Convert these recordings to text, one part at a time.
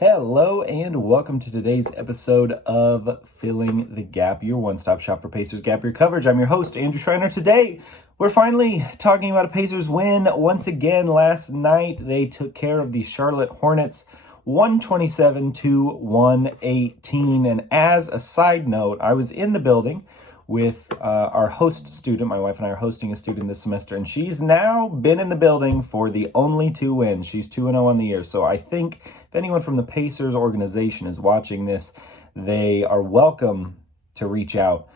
Hello and welcome to today's episode of Filling the Gap, your one-stop shop for Pacers Gap Year coverage. I'm your host, Andrew Schreiner. Today, we're finally talking about a Pacers win. Once again, last night, they took care of the Charlotte Hornets, 127-118. And as a side note, I was in the building with our host student. My wife and I are hosting a student this semester, and she's now been in the building for the only 2 wins. She's 2-0 on the year. So I think if anyone from the Pacers organization is watching this, they are welcome to reach out.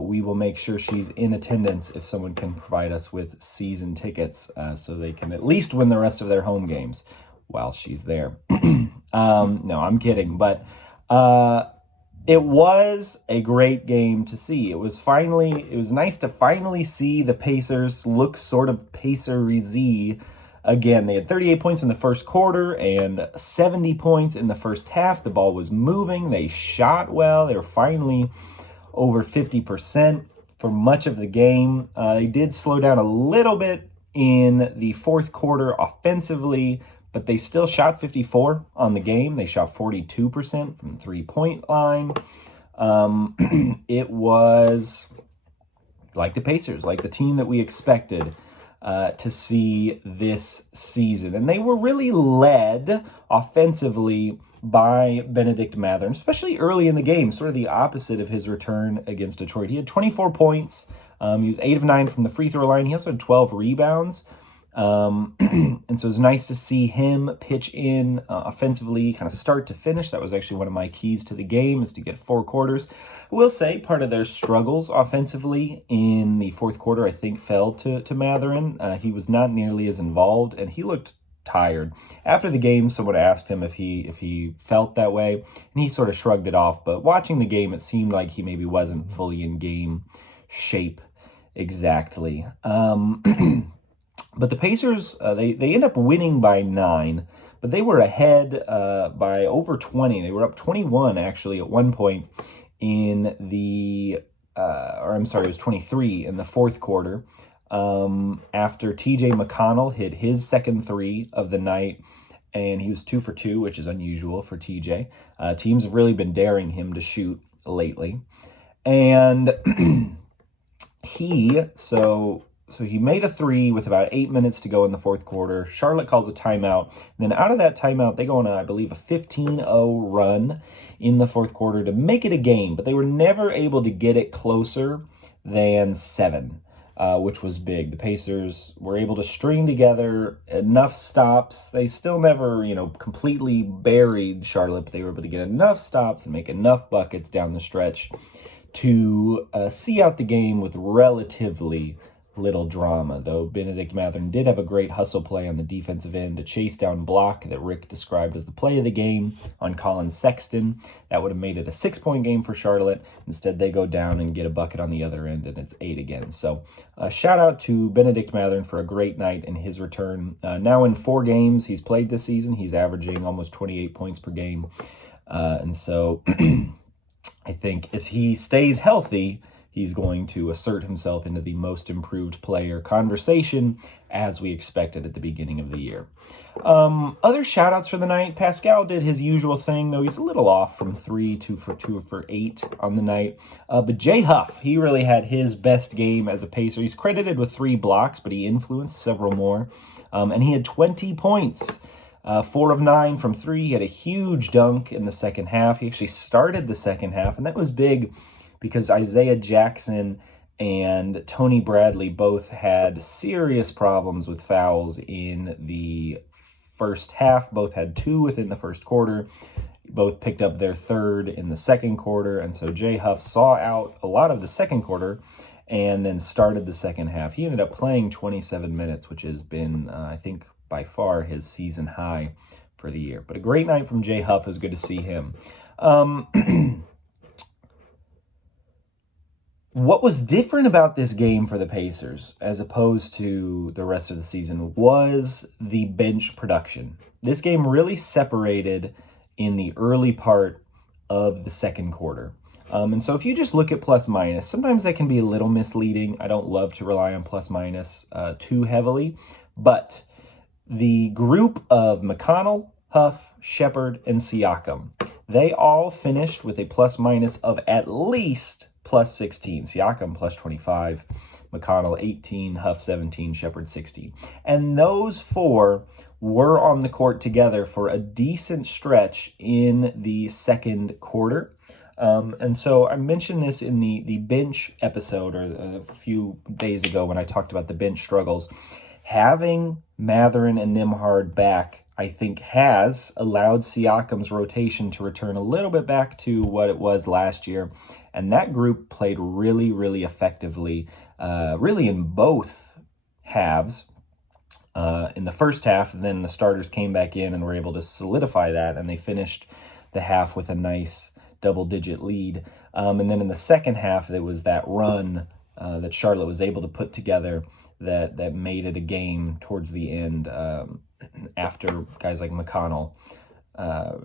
We will make sure she's in attendance if someone can provide us with season tickets so they can at least win the rest of their home games while she's there. No, I'm kidding. But it was a great game to see. It was nice to finally see the Pacers look sort of Pacer-y again. They had 38 points in the first quarter and 70 points in the first half. The ball was moving. They shot well. They were finally over 50% for much of the game. They did slow down a little bit in the fourth quarter offensively, but they still shot 54 on the game. They shot 42% from the three-point line. It was like the Pacers, like the team that we expected to see this season. And they were really led offensively by Benedict Mathurin, especially early in the game, sort of the opposite of his return against Detroit. He had 24 points. He was 8 of 9 from the free throw line. He also had 12 rebounds. And so it was nice to see him pitch in offensively, kind of start to finish. That was actually one of my keys to the game, is to get 4 quarters. I will say part of their struggles offensively in the fourth quarter, I think, fell to Mathurin. He was not nearly as involved, and he looked tired. After the game, someone asked him if he felt that way, and he sort of shrugged it off. But watching the game, it seemed like he maybe wasn't fully in game shape exactly. But the Pacers, they end up winning by 9, but they were ahead by over 20. They were up 21, actually, at one point in the, it was 23 in the fourth quarter, after TJ McConnell hit his second 3 of the night, and he was 2 for 2, which is unusual for TJ. Teams have really been daring him to shoot lately. And So he made a 3 with about 8 minutes to go in the fourth quarter. Charlotte calls a timeout. And then out of that timeout, they go on, I believe, a 15-0 run in the fourth quarter to make it a game. But they were never able to get it closer than 7, which was big. The Pacers were able to string together enough stops. They still never, completely buried Charlotte, but they were able to get enough stops and make enough buckets down the stretch to see out the game with relatively little drama, though Benedict Mathurin did have a great hustle play on the defensive end, a chase down block that Rick described as the play of the game on Colin Sexton. That would have made it a 6-point game for Charlotte. Instead, they go down and get a bucket on the other end, and it's 8 again. So shout out to Benedict Mathurin for a great night in his return. Now in 4 games he's played this season, he's averaging almost 28 points per game. And so I think as he stays healthy, he's going to assert himself into the most improved player conversation, as we expected at the beginning of the year. Other shout-outs for the night. Pascal did his usual thing, though he's a little off from 3, 2 for 8 on the night. But Jay Huff, he really had his best game as a Pacer. He's credited with 3 blocks, but he influenced several more. And he had 20 points. 4 of 9 from 3. He had a huge dunk in the second half. He actually started the second half, and that was big because Isaiah Jackson and Tony Bradley both had serious problems with fouls in the first half. Both had 2 within the first quarter. Both picked up their 3rd in the second quarter. And so Jay Huff saw out a lot of the second quarter and then started the second half. He ended up playing 27 minutes, which has been, I think, by far his season high for the year. But a great night from Jay Huff. It was good to see him. What was different about this game for the Pacers, as opposed to the rest of the season, was the bench production. This game really separated in the early part of the second quarter. And so if you just look at plus minus, sometimes that can be a little misleading. I don't love to rely on plus minus too heavily, but the group of McConnell, Huff, Shepard, and Siakam. They all finished with a plus-minus of at least plus 16. Siakam plus 25, McConnell 18, Huff 17, Shepard 16. And those four were on the court together for a decent stretch in the second quarter. And so I mentioned this in the bench episode or a few days ago when I talked about the bench struggles. Having Mathurin and Nembhard back, I think, has allowed Siakam's rotation to return a little bit back to what it was last year. And that group played really, really effectively, really in both halves. In the first half, and then the starters came back in and were able to solidify that, and they finished the half with a nice double-digit lead. And then in the second half, there was that run that Charlotte was able to put together that made it a game towards the end after guys like McConnell,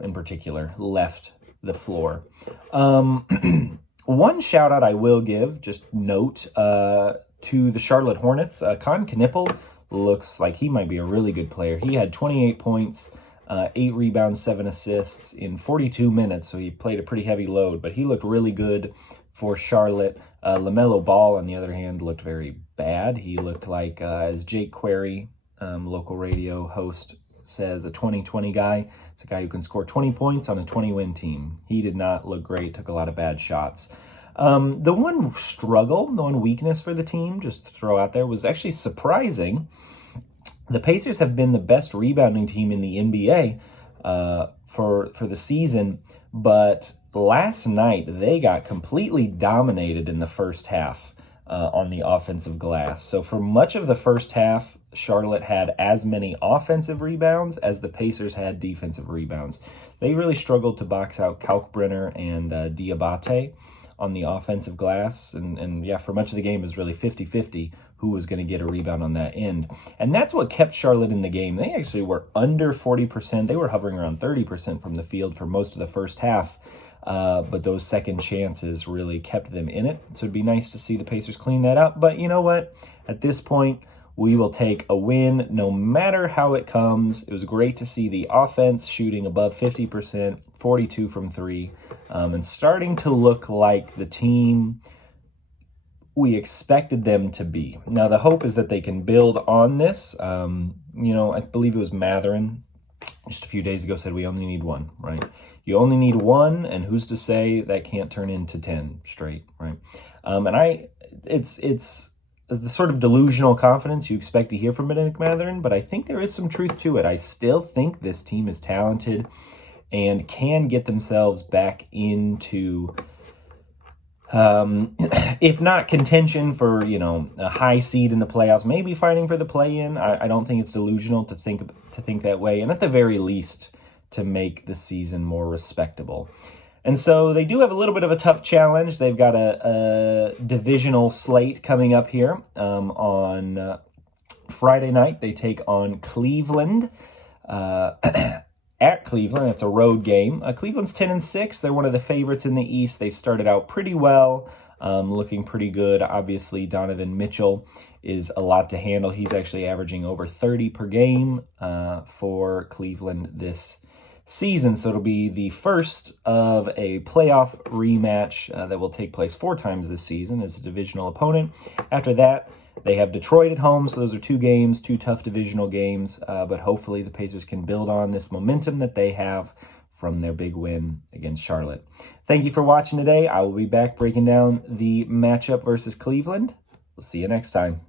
in particular, left the floor. One shout-out I will give, just note, to the Charlotte Hornets. Con Knippel looks like he might be a really good player. He had 28 points, 8 rebounds, 7 assists in 42 minutes, so he played a pretty heavy load, but he looked really good for Charlotte. LaMelo Ball, on the other hand, looked very bad. He looked like, as Jake Query, local radio host, says, a 20-20 guy. It's a guy who can score 20 points on a 20-win team. He did not look great, took a lot of bad shots. The one struggle, the one weakness for the team, just to throw out there, was actually surprising. The Pacers have been the best rebounding team in the NBA for the season, but last night they got completely dominated in the first half on the offensive glass. So for much of the first half, Charlotte had as many offensive rebounds as the Pacers had defensive rebounds. They really struggled to box out Kalkbrenner and Diabate on the offensive glass. And yeah, for much of the game, it was really 50-50 who was going to get a rebound on that end. And that's what kept Charlotte in the game. They actually were under 40%. They were hovering around 30% from the field for most of the first half. But those second chances really kept them in it. So it'd be nice to see the Pacers clean that up. But you know what? At this point, we will take a win no matter how it comes. It was great to see the offense shooting above 50%, 42 from 3, and starting to look like the team we expected them to be. Now, the hope is that they can build on this. I believe it was Mathurin just a few days ago said we only need one, right? You only need one, and who's to say that can't turn into 10 straight, right? It's the sort of delusional confidence you expect to hear from Bennedict Mathurin, but I think there is some truth to it. I still think this team is talented and can get themselves back into, if not contention for, a high seed in the playoffs, maybe fighting for the play-in. I don't think it's delusional to think that way, and at the very least, to make the season more respectable. And so they do have a little bit of a tough challenge. They've got a divisional slate coming up here on Friday night. They take on Cleveland at Cleveland. It's a road game. Cleveland's 10-6. They're one of the favorites in the East. They've started out pretty well, looking pretty good. Obviously, Donovan Mitchell is a lot to handle. He's actually averaging over 30 per game for Cleveland this season, so it'll be the first of a playoff rematch that will take place 4 times this season as a divisional opponent. After that, they have Detroit at home, so those are 2 games, 2 tough divisional games, but hopefully the Pacers can build on this momentum that they have from their big win against Charlotte. Thank you for watching today. I will be back breaking down the matchup versus Cleveland. We'll see you next time.